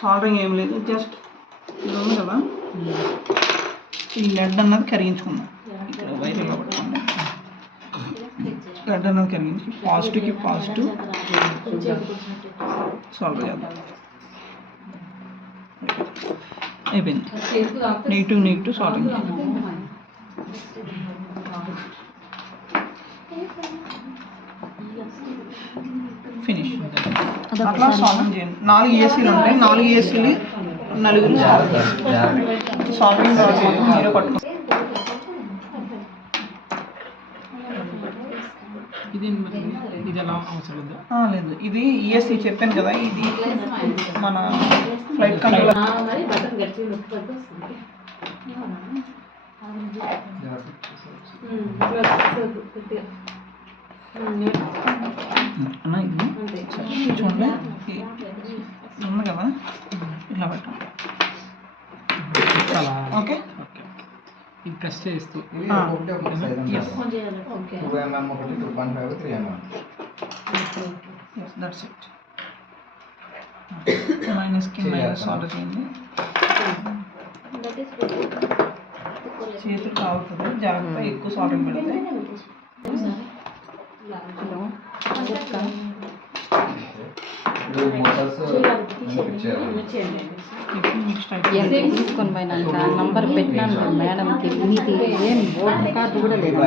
Soldering ఏం లేదు, just ఇది ఉంది కదా ఈ లెడ్ అన్నది కరిగించుకుందాం. ఇక్కడ వైర్లో పట్టుకోండి. లెడ్ అన్నది కరిగించి పాజిటివ్కి పాజిటివ్ సాల్డర్ చేద్దాం. అయిపోయింది. Negative soldering finish. అట్లా సాల్వింగ్ చేయండి. 4 ఏసీలు ఉంటాయి, 4 ఏసీలు 4 సాల్వింగ్ మీరే పట్టుకోండి. లేదు, ఇది ఈఎస్సీ చెప్పాను కదా, ఇది మన ఫ్లైట్ కంట్రోల్. అన్న ఇది చూడండి, ఉంది కదా, ఇట్లా పెట్టండి. ఓకే, ఇది ప్రెస్ చేస్తూ దట్స్ ఇట్. మైనస్కి మైనస్ ఆర్డర్ చేయండి. చేతులు కావుతుంది, జాగ్రత్త, ఎక్కువ సాల్టింగ్ పెడితే. తీసుకొని పోయినాక నంబర్ పెట్టినాను మేడంకి, మీది ఏం ఓటర్ కార్డు కూడా లేదు.